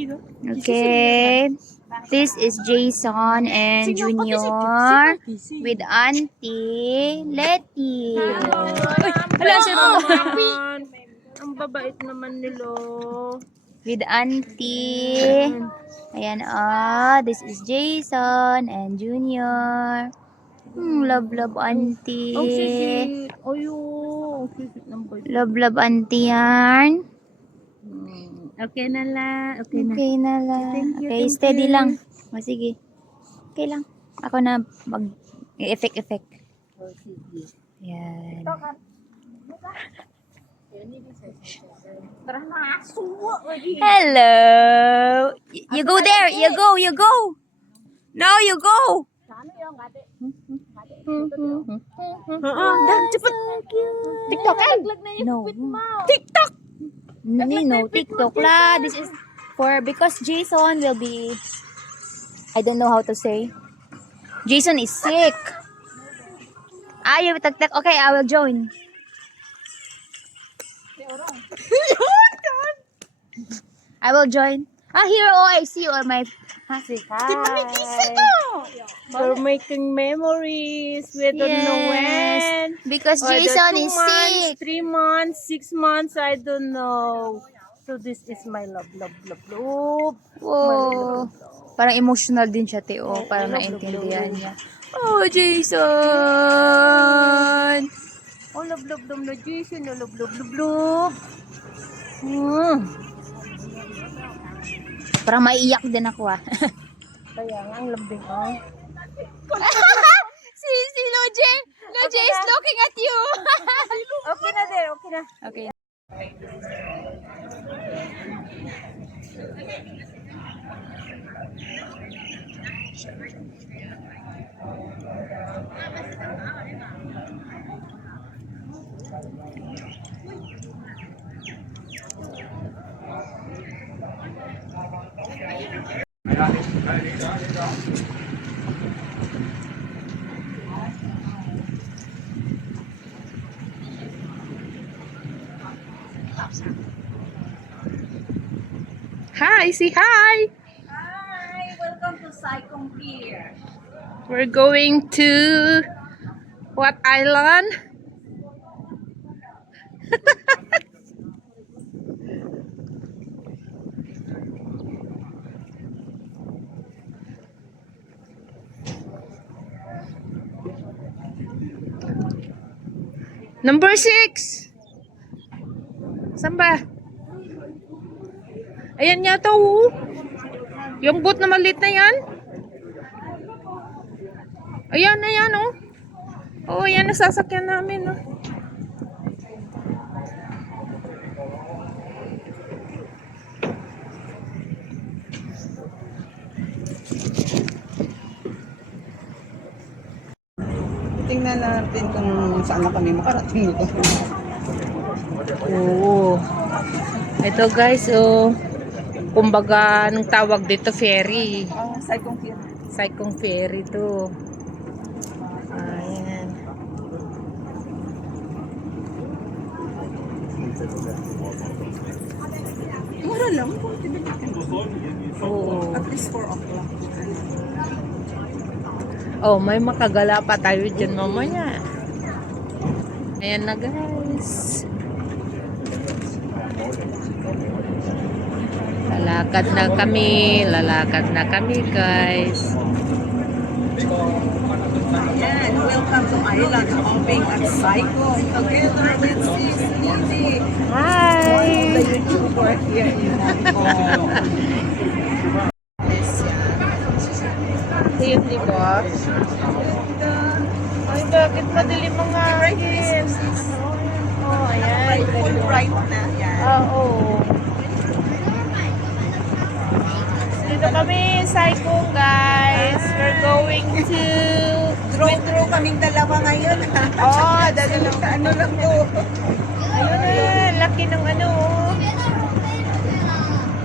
Okay. This is Jason and Junior with Auntie Letty. Hello, sir. Ang babait naman nila. With Auntie. Ayan, this is Jason and Junior. Love Auntie. Ang sweet. Ayun. Ang sweet ng boy. Love Auntie yan. Okay na lang. Okay na. Okay na lang. Thank you, Okay, thank steady you. lang. Sige. Okay lang. Ako na mag-effect. Oh, sige. Yan. Hello. You go there. You go. No, you go. Dan, cepet. TikTok kan? No. TikTok. No, TikTok lah. This is because Jason will be, I don't know how to say. Jason is sick. You tag. Okay, I will join. I will join. Here, I see you on my. Say hi. We're making memories. We don't know when. Because Or the Jason 2 is months, sick. 3 months, 6 months, I don't know. So this is my love. Wow. Parang emotional din siya, Teo. Parang naintindihan niya. Oh, Jason! Oh, love, no, Jason. Oh, love. Parang maiiyak din ako, Kaya nga, ang lambing, oh. si Loje is looking at you. Okay na din, okay na. Okay. Hi, say hi. Hi, welcome to Saikong Pier. We're going to what island? Number 6. Saan ba? Ayan yata, oh. Yung boat na maliit na yan. Ayan, oh. Oh, yan nasasakyan namin, oh. Tingnan natin kung saan na kami makarating nito. Oo. Ito guys, oh. Kumbaga, anong tawag dito? Ferry. Saikong Pier. Saikong ferry to. Ayan. Mura lang. Oo. At least 4 o'clock. Oh, may makagala pa tayo dyan mamaya. Ayan na guys. Lalakad na kami guys. Yan, welcome to Island Hopping at Saikong. Together with Sis Lindy. Hi! The YouTuber here in Hong Kong. Yes, Ito yun, di ba? Ay, bakit madilim mga hangin? Oh, ayan. Full bright na. Yan. Oo. Dito kami, Saikong guys. We're going to... Draw kaming dalawa ngayon. Oh, dali lang. Ano lang to. Ayun na, laki ng ano.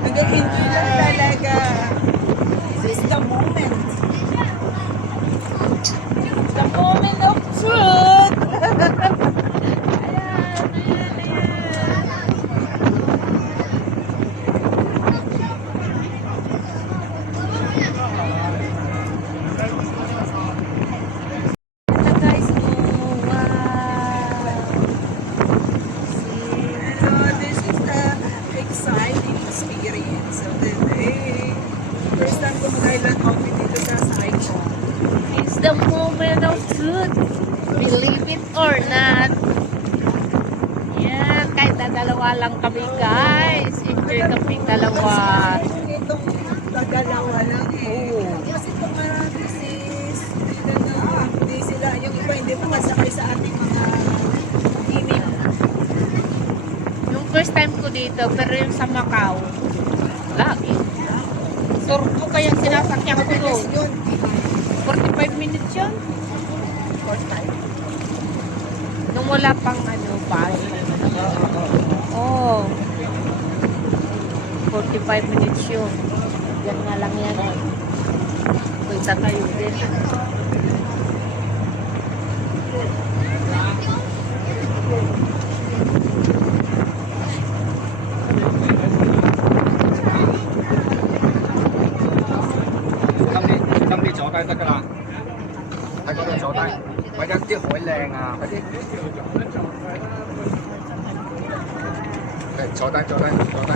Hanggang hindi lang talaga. This is the moment. The moment of truth. suit. Believe it or not. Yan, kahit na dalawa lang kami guys. Enjoy kami dalawa. Itong dalawa lang eh. Oo. Kasi itong this is, hindi sila, yung iba hindi pa kasakay sa ating mga Ini. Yung first time ko dito, pero yung sa Macau, lagi. Turbo kaya sinasakyan ko doon. yun. 45 minutes yun. First time. Nung wala pang bus. Oh. 45 minutes yun. Yan nga lang yan. Punta kayo din.你坐低得噶啦，喺嗰度坐低，揾一啲海靚啊嗰啲。誒，坐低坐低坐低，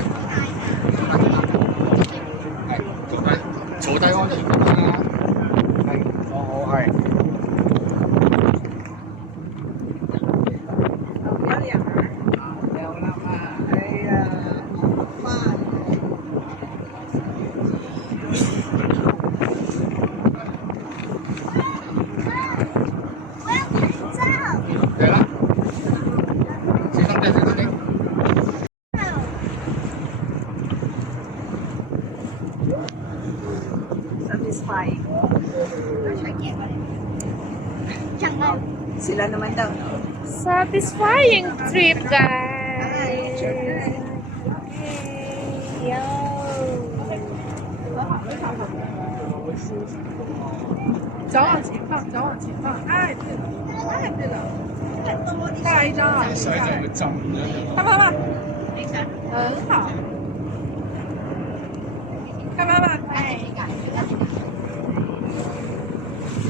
係坐低安全㗎嘛，係，我係。嚟啦，小心啲，小心啲。Satisfying. Sila naman daw. Satisfying trip, guys. Yo. 脚往前放，脚往前放。哎，对了，哎，对了，再来一张啊！水就會浸咗。看妈妈，很好。看妈妈，哎，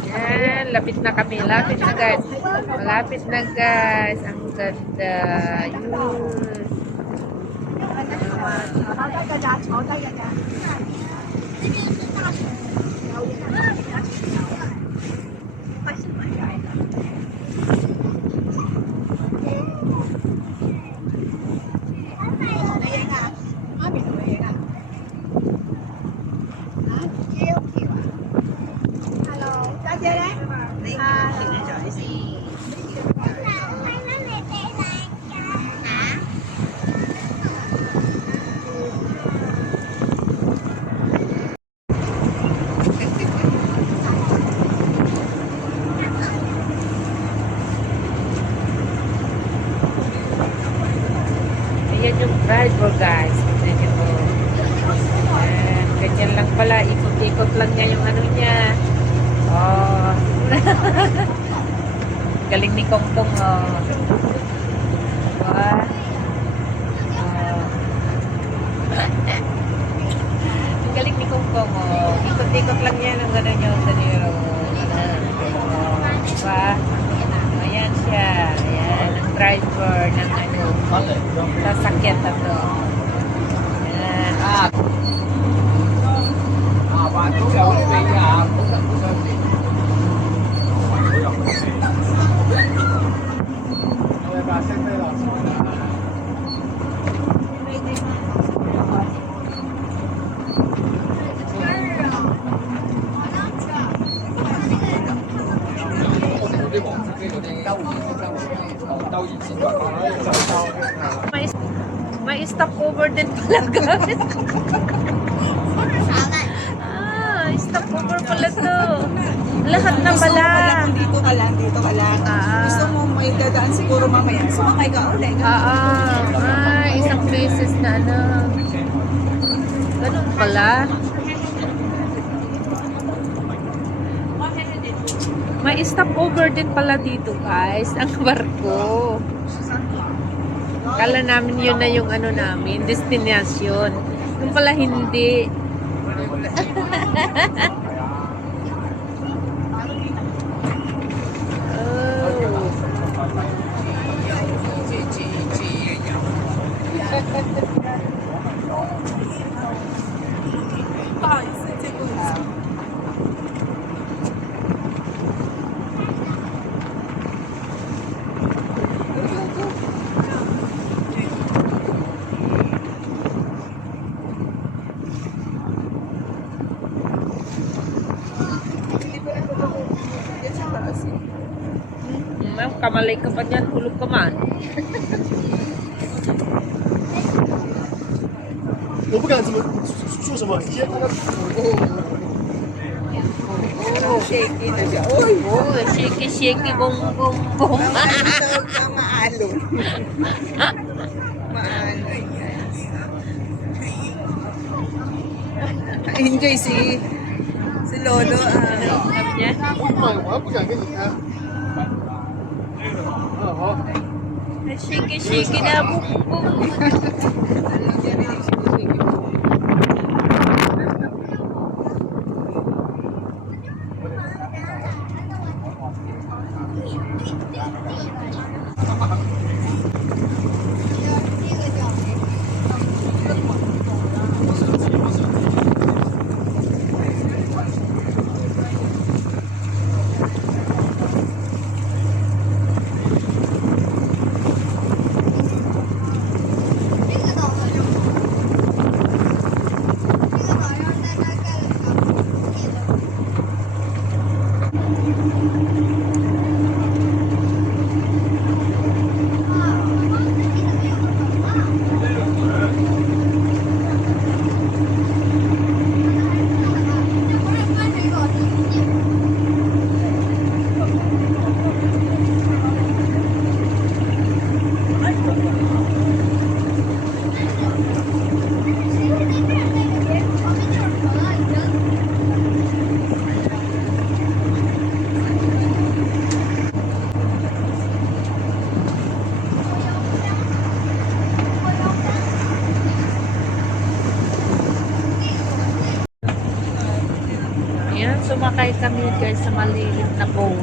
Yan, lapit na kami. Lapit na, guys. Malapit na, guys. Ang ganda. Yun. Ayan yung driver, guys. Tignan nyo po. Ayan, ganyan lang pala. Ikot-ikot lang niya yung ano niya. Oh. Galing ni Kongkong, oh. Diba? Oh. Ang galing ni Kongkong, oh. Ikot-ikot lang niya ng gano'n yung ganyan. Oh. Diba? Ayan siya. Ayan, ang driver ng sasakyan na to. Ayan. 話都有味啊，好得好想食。好有味。我哋把聲飛落船啦。我哋嗰啲黃色機嗰啲兜熱先May stopover din pala, guys. Stopover pala to. Lahat na pala. Kung dito ka lang, dito ka lang. Gusto mo may dadaan siguro mamaya. Sumakay ka ulit. Isang beses na ano. Ganun pala. May stopover din pala dito, guys. Ang barko. Kala namin yun na yung ano namin, destination. Yung pala hindi. Kamalay ka pa dyan, tulog ka man. 我不敢这么说什么，先让他 Oh, shaky na siya. Uy, oh, shaky, shaky, bong, bong, bong. Maalon. Maalon. Enjoy si Lolo. Sabi niya, 我还不敢跟你开。好。 shaky, shaky na, bong, bong. Ayan, sumakay kami guys sa maliit na boat.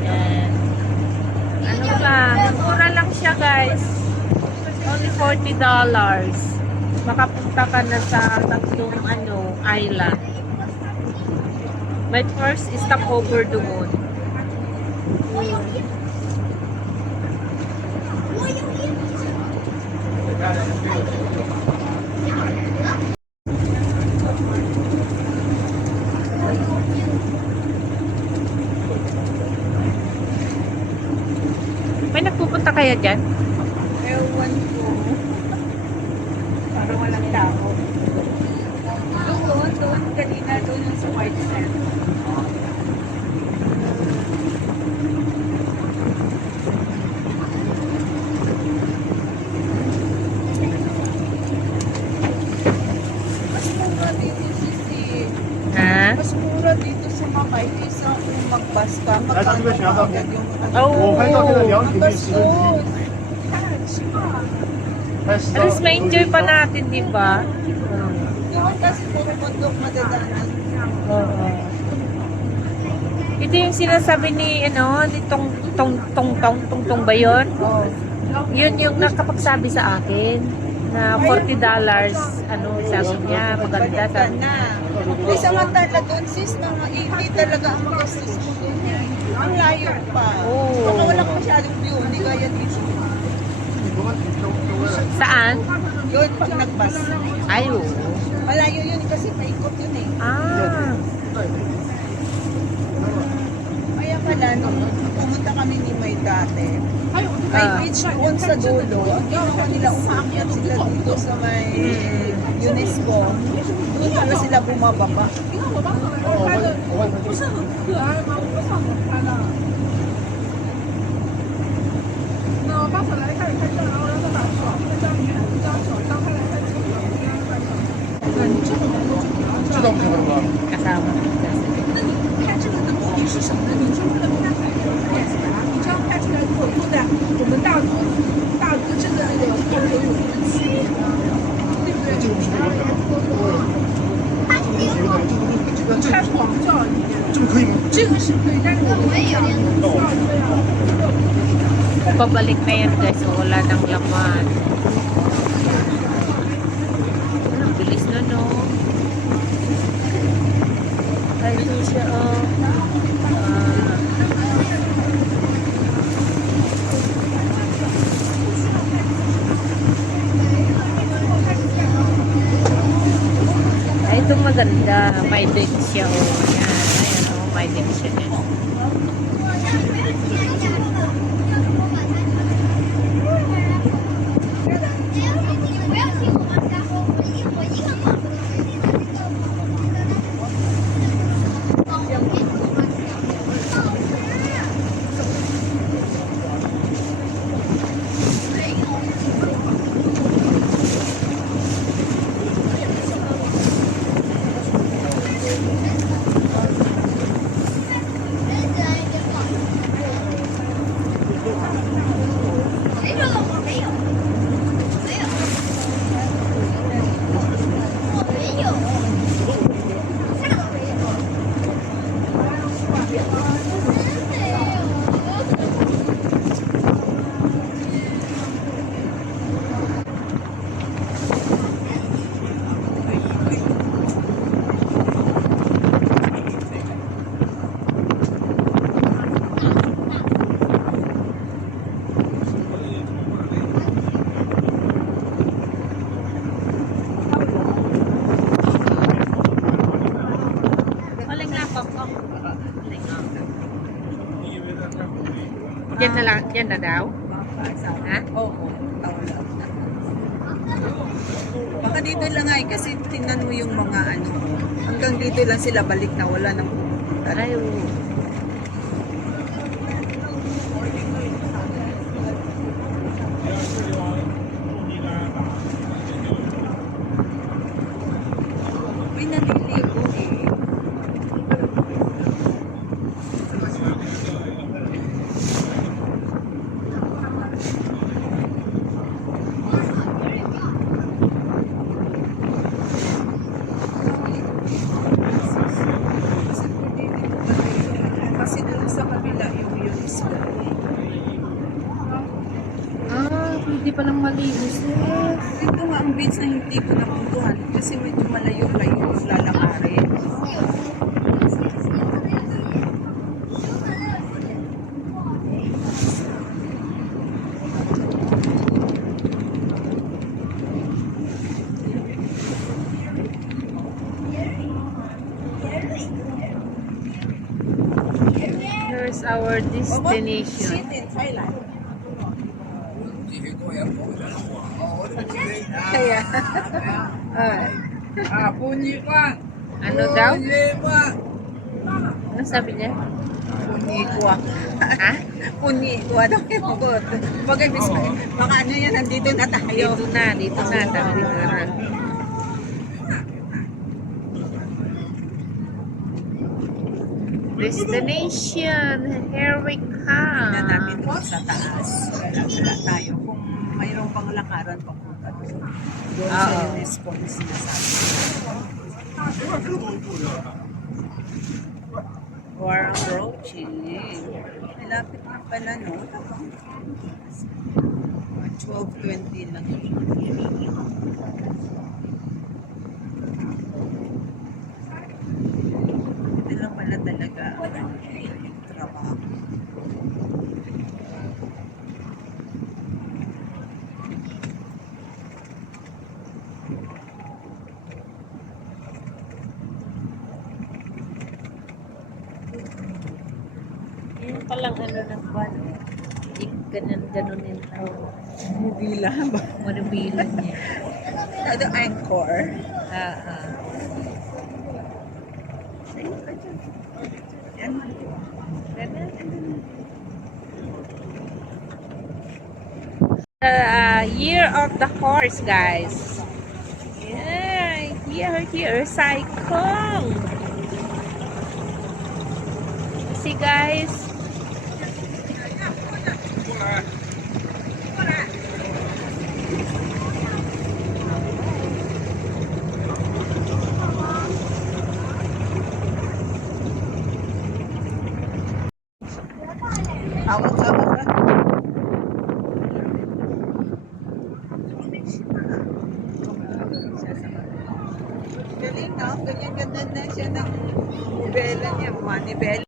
Ayan. Ano lang, mura lang siya guys. Only $40. Makapunta ka na sa tatlong island. My first stopover doon. May nagpupunta kaya dyan? Ewan ko. Parang walang tao. Doon, kanina doon yung sa White Sand. Mas mura dito si Ha? Mas mura dito sa Mamay kaysa kung mag-bus ka. Ay, sabi ba siya, sabi? Agad yung Oh, 我拍照片的聊 Ang 天历史 gastos. at least ma-enjoy pa natin, di ba? Doon kasi puro bundok madadaanan. Oo. Ito yung sinasabi ni, ni Tong ba yun? Oh. Yun yung nakapagsabi sa akin na $40, sabi niya, maganda Balikan sabi niya. na. Hindi samantala doon sis, mga 80 talaga ang gastos mo doon. Ang layo pa. Oo. Baka wala masyadong view, hindi kaya dito. Saan? Yun, pag nag-bus. Ay, oo. Malayo yun kasi paikot yun eh. Ah, Kaya pala, nung pumunta kami ni May dati, may Ah. beach doon sa dulo. Ang ginawa nila, umaakyat sila dito sa may UNESCO. Doon pala sila bumababa. 不是很可爱吗？我不想怎么拍的。那我把手来开始拍照，然后让他把手再这样拧，这样手张开来再举，这样拍照。对，你这种动作就比较这样。这倒不可能吧？ kasama. 那你拍这个的目的是什么呢？你是为了拍海豚拍起来，你这样拍出来如果坐在我们大哥正在那个后头有一个区域，对不对？这个不是没问题的。这拍广角一点，这个可以吗？这个是可以，但是我们这样需要这样。 Pabalik na yan guys, so wala nang laman. Ang bilis na, no? Ay, ito siya, oh. Ay, itong maganda. May deck siya, oh. Ayan, ayan, oh. May deck siya din. Maling laptop ko. Yan na lang, yan na daw. Ha? Oo, tao lang. Baka dito lang ay kasi tingnan mo yung mga ano. Hanggang dito lang sila balik na wala nang pupunta. Ay, oo. May naliligo eh. Kasi doon sa kabila yung UNESCO. Ah, pwede palang maligo sis. Ito nga ang beach na hindi ko napuntuhan kasi medyo malayo-layo yung lalakarin. Here's our destination. Shit in Thailand. Kaya. Ano daw? Ano sabi niya? Punikwa. Ha? Punikwa daw yung bot. Bagay, mga ano yan, nandito na tayo. Dito na, dito na. Sabi dito na. Destination. Here we Na namin come. doon sa taas. Wala tayo. Kung mayroong pang lakaran papunta doon. Doon sa Oo. UNESCO na sinasabi. We're approaching. Malapit na pala, no? 12:20 lang. Ito lang pala talaga yung trabaho. Yung palang ano ng buwan. Ganun-ganunin lang. Mubila ba? Manubilan niya. Ano, anchor? Yan. Year of the horse, guys. Yeah, here, Saikong. See, guys. Awat-awat ba? Galing, no? Ganyan ganda na siya ng nobela niya. Manibela